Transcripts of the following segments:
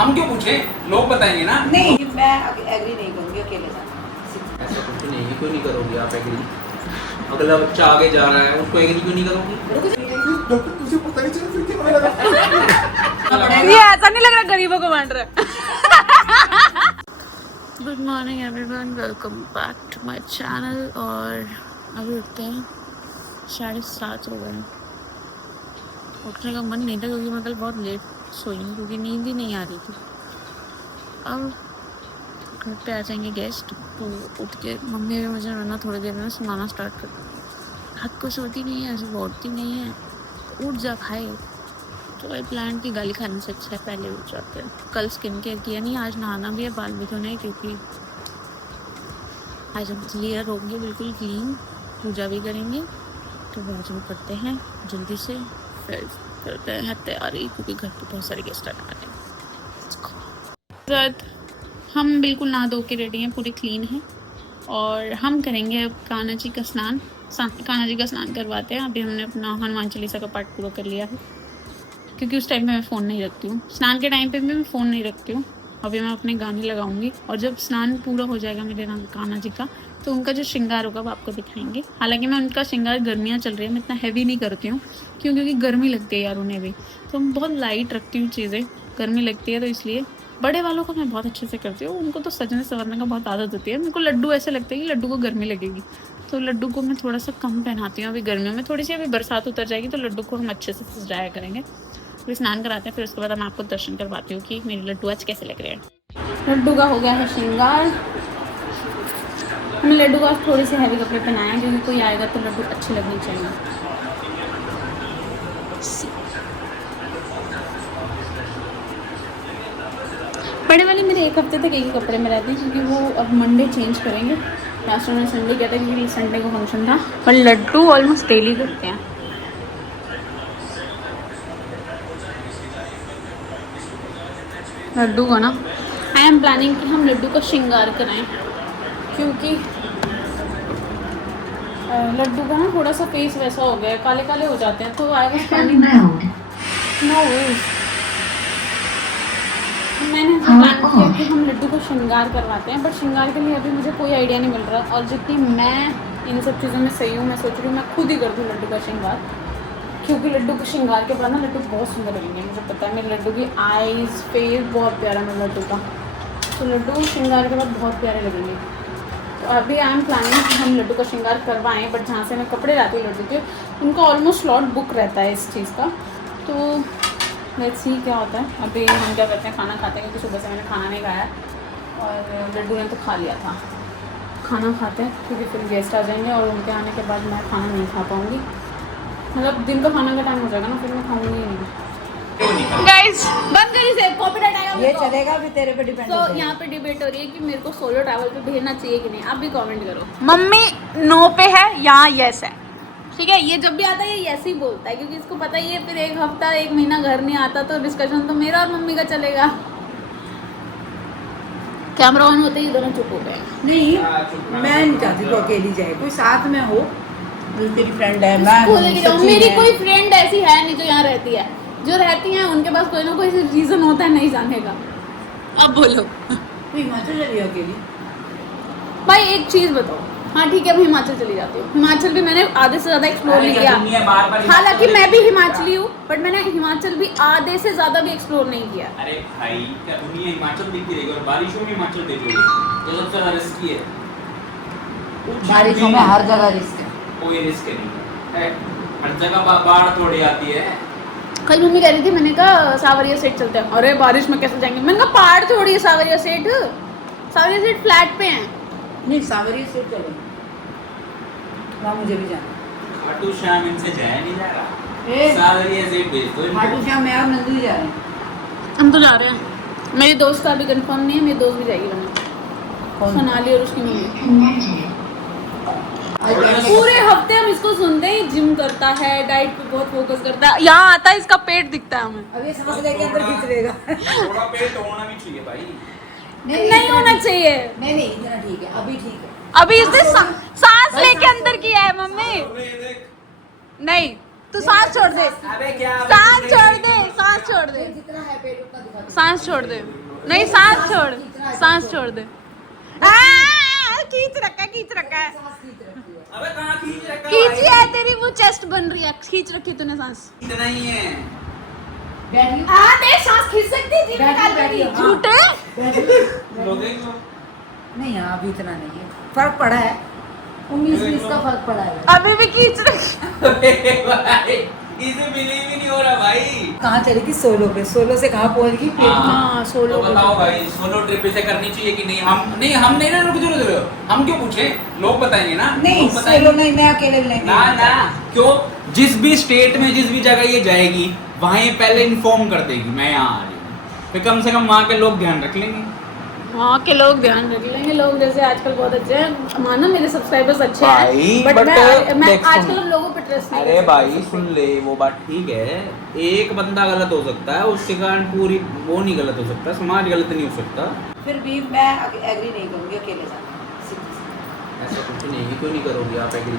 हम क्यों पूछे, लोग बताएंगे ना। नहीं मैं एग्री नहीं करूँगी अकेले जाना। ऐसा कुछ नहीं, क्यों नहीं करोगी आप एग्री? अगला बच्चा आगे जा रहा है, उसको एग्री क्यों नहीं करोगी? डॉक्टर तुझे पता नहीं चला फिर क्या होने लगा? ये ऐसा नहीं लग रहा गरीबों को बांट रहा है। Good morning everyone, welcome back to my channel. और अभी उठते हैं 7:30 हो गए। उठने का मन नहीं था क्योंकि मैं कल बहुत लेट सोई हूँ क्योंकि नींद ही नहीं आ रही थी। अब घर पे आ जाएंगे गेस्ट तो उठ के मम्मी भी मुझे वरना थोड़ी देर में सुनाना स्टार्ट कर। रात को सोती नहीं है, ऐसे बोलती नहीं है, उठ जा खाए। तो आई प्लान की गाली खाने से अच्छा है पहले उठ जाते हैं। कल स्किन केयर किया नहीं, आज नहाना भी है, बाल भी धोने हैं क्योंकि आज हम क्लियर होंगे, बिल्कुल क्लीन। पूजा भी करेंगे तो आज हम करते हैं जल्दी से, फिर करते हैं तैयारी क्योंकि घर पे बहुत सारे गेस्ट आने वाले हैं। हम बिल्कुल नहा धो के रेडी हैं, पूरे क्लीन हैं और हम करेंगे अब कान्हा जी का स्नान। कान्हा जी का स्नान करवाते हैं। अभी हमने अपना हनुमान चालीसा का पाठ पूरा कर लिया है क्योंकि उस टाइम पे मैं फ़ोन नहीं रखती हूँ। स्नान के टाइम पे भी मैं फ़ोन नहीं रखती हूँ। अभी मैं अपने गाने लगाऊंगी और जब स्नान पूरा हो जाएगा मेरे कान्हा जी का तो उनका जो श्रृंगार होगा वो आपको दिखाएंगे। हालांकि मैं उनका श्रृंगार, गर्मियाँ चल रही है, मैं इतना हैवी नहीं करती हूँ क्योंकि गर्मी लगती है यार उन्हें भी, तो मैं बहुत लाइट रखती हूँ चीज़ें। गर्मी लगती है तो इसलिए बड़े वालों को मैं बहुत अच्छे से करती हूँ, उनको तो सजने संवरने का बहुत आदत होती है। मेरे को लड्डू ऐसे लगता है कि लड्डू को गर्मी लगेगी तो लड्डू को मैं थोड़ा सा कम पहनाती हूँ अभी गर्मियों में। थोड़ी सी अभी बरसात उतर जाएगी तो लड्डू को हम अच्छे से सजाया करेंगे। फिर स्नान कराते हैं, फिर उसके बाद मैं आपको दर्शन करवाती हूँ कि मेरे लड्डू आज कैसे लग रहे हैं। लड्डू का हो गया है श्रृंगार। हमें लड्डू को आज थोड़े से हैवी कपड़े पहनाए हैं क्योंकि कोई आएगा तो लड्डू अच्छे लगने चाहिए। बड़े वाली मेरे एक हफ्ते तक एक ही कपड़े में रहते हैं क्योंकि वो अब मंडे चेंज करेंगे। लास्ट टाइम संडे किया था क्योंकि संडे को फंक्शन था, पर लड्डू ऑलमोस्ट डेली करते हैं। लड्डू को ना आई एम प्लानिंग कि हम लड्डू का श्रृंगार कराएं क्योंकि लड्डू का ना थोड़ा सा फेस वैसा हो गया है, काले काले हो जाते हैं तो आई वाज प्लानिंग मैंने प्लान किया कि हम लड्डू को श्रृंगार करवाते हैं, बट श्रृंगार के लिए अभी मुझे कोई आइडिया नहीं मिल रहा। और जितनी मैं इन सब चीज़ों में सही हूँ, मैं सोच रही हूँ मैं खुद ही कर दूँ लड्डू का श्रृंगार क्योंकि लड्डू के श्रृंगार के बाद ना लड्डू बहुत सुंदर लगेंगे। मुझे पता है मेरे लड्डू की आईज, फेस बहुत प्यारा मेरे लड्डू का, तो लड्डू श्रृंगार के बाद बहुत प्यारे लगेंगे। तो अभी आई एम प्लानिंग कि हम लड्डू का श्रृंगार करवाएं, बट जहाँ से मैं कपड़े लाती हूँ लड्डू के उनका ऑलमोस्ट स्लॉट बुक रहता है इस चीज़ का। तो लेट्स सी क्या होता है। अभी हम क्या करते हैं, खाना खाते हैं क्योंकि सुबह से मैंने खाना नहीं खाया और लड्डू ने तो खा लिया था। खाना खाते हैं क्योंकि फिर गेस्ट आ जाएंगे और उनके आने के बाद मैं खाना नहीं खा पाऊँगी, मतलब दिन का खाना का टाइम हो जाएगा ना, फिर मैं खाऊंगी ही नहीं। गाइस बंद करिए से, कॉपीराइट आएगा। ये चलेगा भी तेरे पे डिपेंड। तो यहाँ पे डिबेट हो रही है कि मेरे को सोलो ट्रैवल पे भेजना चाहिए कि नहीं। आप भी कमेंट करो। मम्मी नो पे है, यहाँ यस है, ठीक है। ये जब भी आता है ये यस ही बोलता है क्योंकि इसको पता ही है फिर एक हफ्ता एक महीना घर नहीं आता तो डिस्कशन तो मेरा और मम्मी का चलेगा। कैमरा ऑन होते ही दोनों चुप हो गए। नहीं मैं नहीं चाहती तो अकेली जाए, कोई साथ में हो, तेरी फ्रेंड है, मैं मेरी कोई फ्रेंड ऐसी है नहीं जो यहाँ रहती है। जो रहती हैं उनके पास कोई ना कोई रीजन होता है नहीं जाने का। अब बोलो हिमाचल चली अकेली? भाई एक चीज बताओ। हाँ ठीक है, मैं हिमाचल चली जाती हूँ। हिमाचल भी मैंने आधे से ज्यादा एक्सप्लोर नहीं किया। हालांकि मैं भी हिमाचली हूँ बट मैंने हिमाचल भी आधे से ज्यादा भी एक्सप्लोर नहीं किया। अरे भाई क्या दुनिया हिमाचल दिखती रहेगी और बारिशों में हिमाचल देखोगे तो सबसे ज्यादा रिस्की है। बारिशों में हर जगह रिस्क है, कोई रिस्क नहीं है, हर जगह बाढ़ थोड़ी आती है। कल मम्मी कह रही थी, मैंने कहा सावरिया सेठ चलते हैं। अरे बारिश में कैसे जाएंगे? मैंने कहा पहाड़ थोड़ी है सावरिया सेठ, सावरिया सेठ फ्लैट पे हैं। नहीं सावरिया सेठ चलो, वहाँ मुझे भी जाना। खाटू श्याम इनसे जाया नहीं जा रहा, सावरिया सेठ भेज दो। खाटू श्याम मैं और नंदू ही जा रहे हैं। हम तो जा रहे हैं। मेरी दोस्त अभी कंफर्म नहीं है, मेरी दोस्त भी जाएगी वरना सोनाली और उसकी मम्मी। पूरे हफ्ते हम इसको सुनते हैं, जिम करता है, डाइट पे बहुत फोकस करता है, यहाँ आता है इसका पेट दिखता है हमें। अब ये सांस लेके अंदर खींच लेगा। थोड़ा पेट होना भी चाहिए भाई। नहीं होना चाहिए। नहीं इतना ठीक है, अभी ठीक है। अभी इसने सांस लेके अंदर किया है मम्मी। नहीं तू सांस छोड़ दे, अबे क्या सांस छोड़ दे, सांस छोड़ दे, जितना है पेट उतना दिखा दो। सांस छोड़ दे, नहीं सांस छोड़, सांस छोड़ दे। खींच रखा है, खींच रखा है, सांस खींच रखी है। अबे कहाँ खींच रखा खींची है तेरी, वो चेस्ट बन रही है, खींच रखी तूने सांस। इतना ही है। बैठी देख सांस खींच सकती थी, बैठी बैठी हाँ। झूठे। लो देख लो। नहीं यहाँ अभी इतना नहीं है, फर्क पड़ा है 19-20 का फर्क पड़ा है। अभी भी खींच रखी। अबे भाई इसे बिलीव ही नहीं हो रहा भाई। कहाँ चली थी सोलो पे, सोलो से कहाँ पहुँच गई पेट में। हाँ, सोलो तो पे। बताओ भाई सोलो ट्रिप इसे करनी चाहिए कि नहीं? हम नहीं ना, रुक जाओ, हम क्यों पूछे? लोग बताएंगे ना। नहीं लोग बताएंगे। सोलो नहीं, मैं अकेले भी नहीं। ना ना, क्यों? जिस भी स्टेट में जिस भी जगह ये जाएगी वहाँ ये पहले इन्फॉर्म कर देगी मैं यहाँ आ रही हूँ, फिर कम से कम वहाँ के लोग ध्यान रख लेंगे। वहाँ के लोग ध्यान रख लेंगे। लोग जैसे आजकल बहुत अच्छे हैं, मानो मेरे सब्सक्राइबर्स अच्छे भाई, हैं, but बट मैं देख सुन। आजकल उन लोगों पे ट्रस्ट नहीं अरे कर भाई सकती। सुन ले, वो बात ठीक है, एक बंदा गलत हो सकता है उसके कारण पूरी वो नहीं गलत हो सकता, समाज गलत नहीं हो सकता। फिर भी मैं एग्री नहीं करूँगी अकेले जाना, सीधी सी। ऐसा कुछ नहीं, क्यों नहीं करोगी आप एग्री?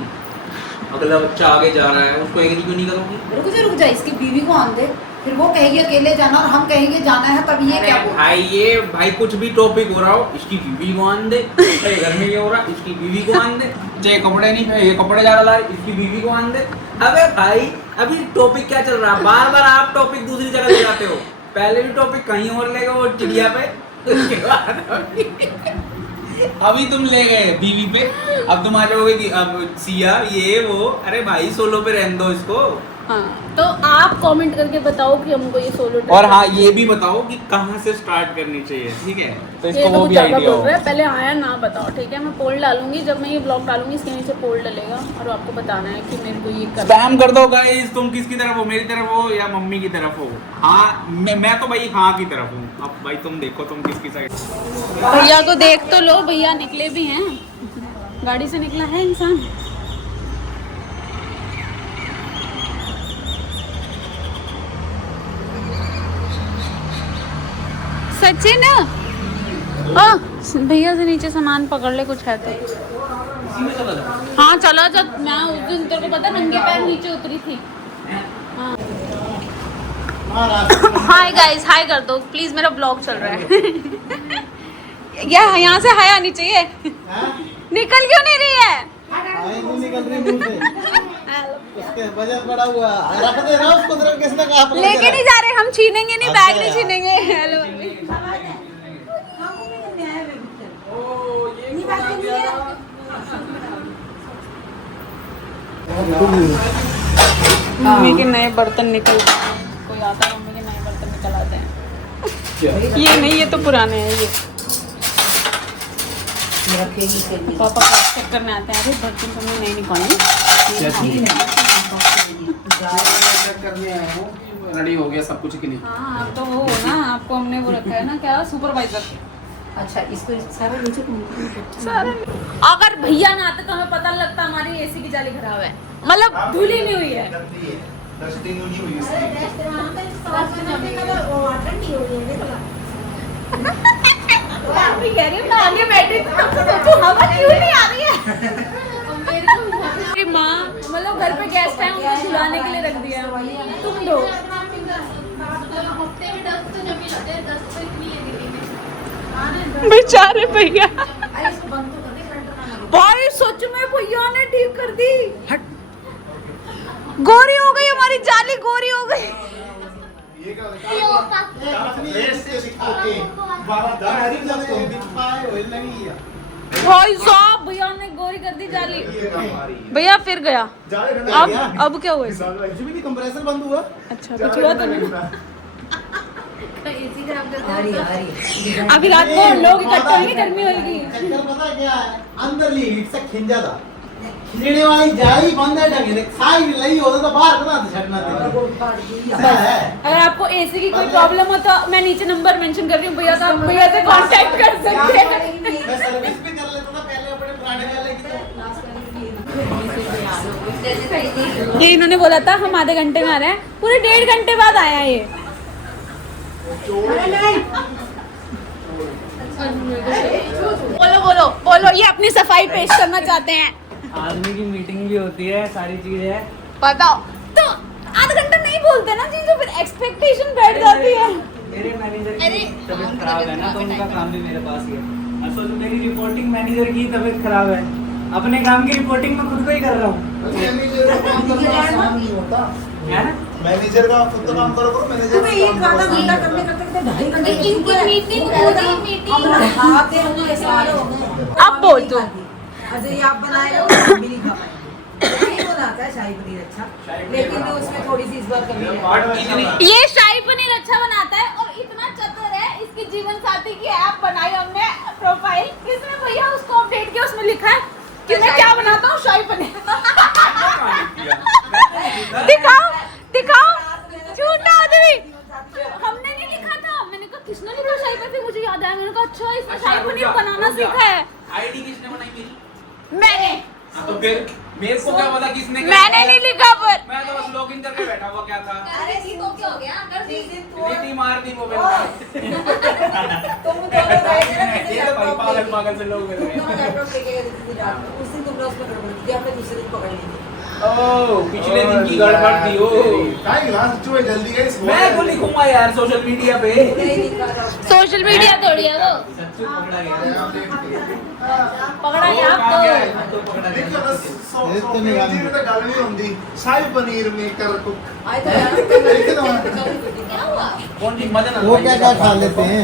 अगला बच्चा आगे जा रहा है उसको एग्री क्यों नहीं करोगी? रुक जा, इसकी बीवी को आन दे, फिर वो कहेगी अकेले जाना और हम कहेंगे जाना है, तब ये क्या बोल। भाई ये भाई कुछ भी टॉपिक हो रहा हो इसकी बीवी को आन दे, चाहे घर में ये हो रहा इसकी बीवी को आन दे, चाहे कपड़े नहीं ये कपड़े ज्यादा ला रहे इसकी बीवी को आन दे। अबे भाई अभी टॉपिक क्या चल रहा है? बार बार आप टॉपिक दूसरी जगह ले जाते हो। पहले भी टॉपिक कहीं और ले गए वो चिड़िया पे, उसके बाद अभी तुम ले गए बीवी पे, अब तुम आ जाओगे कि अब सिया ये वो। अरे भाई सोलो पे रहने दो इसको। हाँ, तो आप कमेंट करके बताओ कि हमको ये सोलो ट्रिप और हाँ ये भी बताओ कि कहाँ से स्टार्ट करनी चाहिए, ठीक है? तो ये इसको तो वो कुछ भी ज्यादा आइडिया बोल हो। रहा है, पहले आया ना बताओ, ठीक है? मैं पोल डालूंगी, जब मैं ये ब्लॉग डालूंगी इसके नीचे पोल डलेगा और आपको बताना है कि मेरे को ये करना स्पैम कर दो गाइस, तुम किसकी तरफ हो? मेरी तरफ हो या मम्मी की तरफ हो? हाँ मैं तो भाई हाँ की तरफ हूँ। अब भाई तुम देखो तुम किसकी साइड। भैया को देख तो लो, भैया निकले भी हैं, गाड़ी से निकला है इंसान। सचिन भैया से नीचे सामान पकड़ ले, कुछ है तो। हाँ चला जब मैं उस दिन तेरे को पता नंगे पैर नीचे उतरी थी। हाँ हाय गाइस, हाय कर दो प्लीज, मेरा ब्लॉग चल रहा है। यहाँ से हाय आनी चाहिए। निकल क्यों नहीं रही है? निकल रही मुंह से। उसके वजन बड़ा हुआ, रख दे रहा उसको, तरफ किसने कहा पकड़ लेके के नहीं जा रहे, हम छीनेंगे नहीं, बैग नहीं छीनेंगे। हेलो मम्मी के नए बर्तन निकल, कोई आता है मम्मी के नए बर्तन निकल आते हैं। ये नहीं, ये तो पुराने हैं। ये रखेगी फिर भी। पापा क्रॉस चेक करने आते हैं, अरे बर्तन तो मैं नहीं निकालूंगी। करने आया हूँ, रेडी हो गया सब कुछ के लिए। हाँ आप तो वो हो ना, आपको हमने वो रखा है ना क्या, सुपरवाइजर। अच्छा इसको सारा नीचे अगर भैया ना आते तो हमें पता नहीं लगता हमारी एसी की जाली खराब है, मतलब धुली नहीं हुई है। डस्टिंग नहीं हुई इसकी। मैं कह रही हूँ, मैं आगे बैठी थी तब से सोचूं हवा क्यों नहीं आ रही है। मेरी माँ मतलब घर पे गेस्ट आए उनको सुलाने के लिए रख दिया, तुम दो। बेचारे भैया, भाई सच में भैया ने ठीक कर दी। हट, गोरी हो गई हमारी जाली, गोरी हो गई। भाई साहब भैया ने गोरी कर दी जाली। भैया फिर गया, अब क्या हुआ इसे? कंप्रेसर बंद हुआ। अच्छा कुछ हुआ तो नहीं। आ रही है। अभी रात को लोग इकट्ठे होंगे, गर्मी होगी। चक्कर पता है क्या है? अंदर ली हीट से खिंचा था, खिंचने वाली जाली बंद है ढंगे, साइड लगी होता तो बाहर बना छटना था। अगर आपको एसी की कोई प्रॉब्लम हो तो मैं नीचे नंबर मेंशन कर रही हूँ भैया का, भैया से कांटेक्ट कर सकते हैं। मैं सर्विस भी कर लेता था पहले अपने पुराने वाले की। ये इन्होंने बोला था हम आधे घंटे में आ रहे हैं, पूरे 1.5 घंटे बाद आया ये। बोलो बोलो बोलो, ये अपनी सफाई पेश करना चाहते हैं। आदमी की मीटिंग भी होती है, सारी चीजें है। बताओ तो बोलते ना जी, तो फिर एक्सपेक्टेशन बैठ जाती है। मेरे मैनेजर अरे, की तबीयत खराब है ना, तो उनका काम भी मेरे पास ही है। असल में मेरी रिपोर्टिंग मैनेजर की तबीयत खराब है, अपने काम की रिपोर्टिंग मैं खुद को ही कर रहा हूँ। मैनेजर का काम करना आसान नहीं होता है ना? मैनेजर का खुद तो काम करो मैनेजर तुम्हें एक आधा घंटा करने करते 2.5 घंटे इनकी मीटिंग हम खाते होंगे सारे अब बोल तू। अच्छा ये आप बनाए हो, हम भी नहीं खा पाए। नहीं बनाता है शाही पनीर अच्छा, लेकिन उसमें थोड़ी सी इस बार कमी है। बात कितनी ये शाही पनीर अच्छा बनाता है और इतना चतुर है, इसकी जीवन साथी की ऐप बनाई हमने प्रोफाइल, इसमें भैया उसको अपडेट किया, उसमें लिखा है कि मैं क्या बनाता हूँ, शाही पनीर। दिखाओ दिखाओ, झूठा आदमी। हमने नहीं लिखा था, मैंने कहा किसने लिखा शाही पनीर, फिर मुझे याद आया, मैंने कहा अच्छा इसने शाही पनीर बनाना सीखा है। आईडी किसने बनाई मेरी? मैंने हाँ, तो फिर मेरे को क्या पता किसने क्या मैंने बनाया? नहीं लिखा, पर मैं तो बस लॉगिन करके बैठा हुआ क्या था। अरे जी तो क्या हो गया, कर दी। नीति मार दी मोबाइल में। तुम दोनों गए थे ना किसी ये तो भाई लैपटॉप पागल लेके। पागल से लोग मिल रहे तुम दोनों हैं। लैपटॉप लेके गए थे किसी रात में। उस दिन तुमने उसमें गड़बड़ की थी, हमने दूसरे दिन पकड़ ली थी। ओह, पिछले दिन की गड़बड़ थी ओ। काहे गिलास चुए जल्दी गई मैं को लिखूंगा यार सोशल मीडिया पे। नहीं लिखा था उसमें। सोशल मीडिया तोड़ी है वो, सच्चू पकड़ा गया। पकड़ा वो गया कहाँ गया? आपको। हाँ, तो पकड़ा गया। देखो बस सौ जी में तो गल नहीं होंदी शाही पनीर मेकर को आए तो यार क्या हुआ? कौन सी मदन? वो क्या क्या खा लेते हैं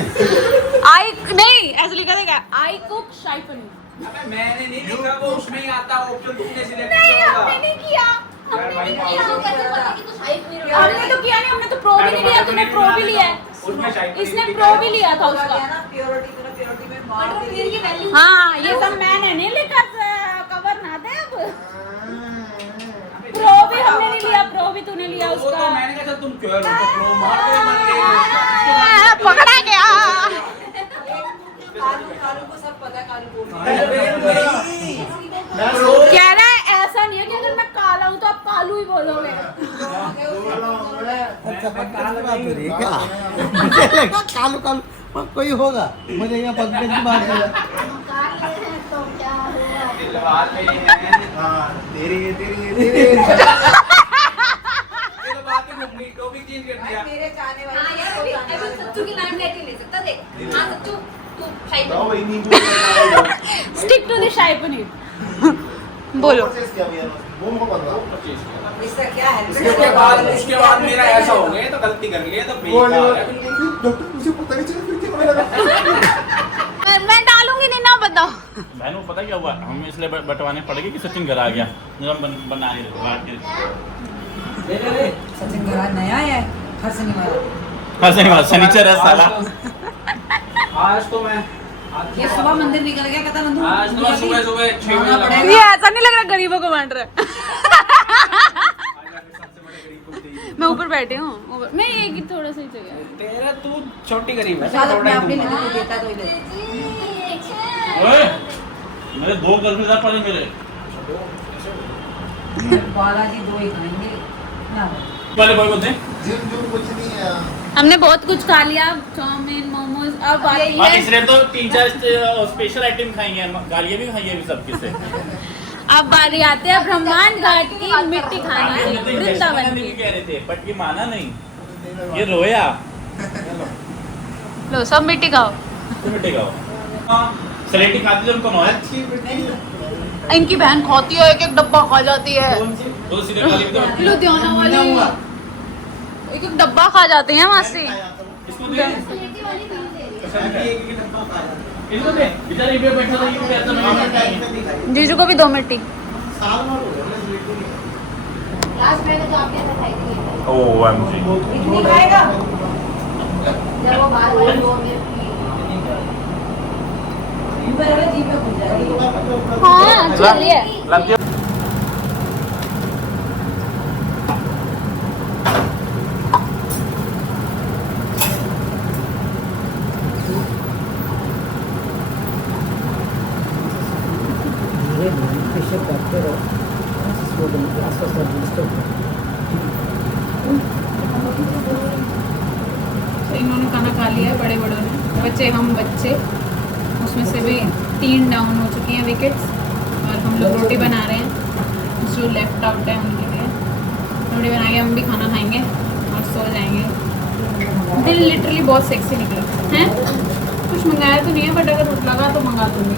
आई नहीं, ऐसे लिखा था, आई कुक शाही पनीर। अबे मैंने नहीं लिखा, वो उसमें ही आता ऑप्शन तुमने सिलेक्ट नहीं, किया हमने होगा। नहीं किया, हमने यार भाई, नहीं किया। पागल हमने हो तो किया नहीं, हमने तो प्रो भी नहीं लिया, तूने प्रो भी लिया है। उसमें शाही पनीर इसने भी प्रो क्या भी है? लिया था उसका उसका। क्या ना प्योरिटी में मार दे। हाँ, ये सब मैंने नहीं लिखा, कवर ना दे अब। प्रो भी हमने नहीं लिया, प्रो भी तूने लिया वो तो उसका। मैंने कहा चल तुम क्यों हो, तो प्रो मार दे मत ले। पकड़ा गया। कालू को सब पता है, कालू बोल कह रहा है ऐसा नहीं है कि अगर मैं काला हूँ तो आप कालू ही बोलोगे। कालू कालू कोई होगा मुझे यहाँ पंकज की बात है दिलवार में है। हाँ तेरी ये तो बात ही घूम गई, टॉपिक चेंज कर दिया। मेरे चाहने वाले हाँ यार, अभी अभी सच्चू की लाइमलाइट नहीं ले सकता, देख। हाँ सच्चू, तू शाही जाओ पनीर, वही नींबू स्टिक टू द शाही पनीर। बोलो। वो मुझे पता इसका क्या है? उसके बाद मेरा ऐसा हो गया तो गलती कर लिया तो बेकार है बिल्कुल। डॉक्टर मुझे पता नहीं चला फिर क्या लगा मैं डालूंगी नहीं ना, बताओ। बहन को पता क्या हुआ, हम इसलिए बटवाने पड़ेगी कि सचिन घर आ गया, जब हम बना नहीं रहे बाहर के। ले ले ले। सचिन घरा नया है, हर शनिवार। हाँ सही बात, शनिचर है साला। आज तो मैं ये सुबह मंदिर निकल गया, कहता नंदू आज तो मैं सुबह सुबह 6 बजे खाना लगा। पड़ेगा। ये ऐसा नहीं लग रहा गरीबों को बांट रहा है। सबसे बड़े गरीब को चाहिए। मैं ऊपर बैठी हूँ, मैं एक ही थोड़ा सा ही जगह। तेरा तू छोटी गरीब है। प्रसाद अपने थोड़ा अपनी ही नंदू दूंगा। को देता तो ही ले। ओए, मेरे 2 गर्लफ्रेंड पड़े मेरे। बालाजी दो ही खाएंगे ना। वाले बॉय बोलते हैं जिम जुम कुछ नहीं है हमने बहुत कुछ खा लिया, चाउमीन, मोमोज, अब बाकी और है, इसलिए तो 3-4 स्पेशल आइटम खाएंगे, गालियाँ भी खाएंगे अभी सबके से। अब बारी आते हैं ब्रह्मांड घाट की मिट्टी खाने ये की, तो वृंदावन investment की। भी कह रहे थे बट ये माना नहीं, ये रोया। लो सब मिट्टी खाओ। तो मिट्टी खाओ। सलेटी खाती है उनको नॉय। अच्छी मिट्टी इनकी बहन खाती है, एक एक डब्बा खा जाती है। तो सीधे गाली भी तो लुधियाना वाली एक एक डब्बा खा जाते हैं वहाँ से। इसको दे, इसको दे। बेचारा ये भी बैठा था, ये भी कहता मैं जीजू को भी 2 मिट्टी। साल भर हो गया ना इस मिट्टी में। लास्ट मैंने तो आपके साथ खाई थी ओएमजी। इतनी खाएगा? जब वो बाहर वाली वो मेरे ऊपर वाला जीभ में घुस जाएगी। हाँ चलिए। लग दिया। तो इन्होंने खाना खा लिया है, बड़े बड़ों ने, बच्चे हम बच्चे उसमें से भी 3 डाउन हो चुकी हैं विकेट्स, और हम लोग रोटी बना रहे हैं, जो लेफ्ट आउट है उनके लिए रोटी बना के हम भी खाना खाएंगे। सो जाएंगे। दिल लिटरली बहुत सेक्सी निकला है। कुछ मंगाया तो नहीं है बट अगर लगा तो मंगा दूंगी।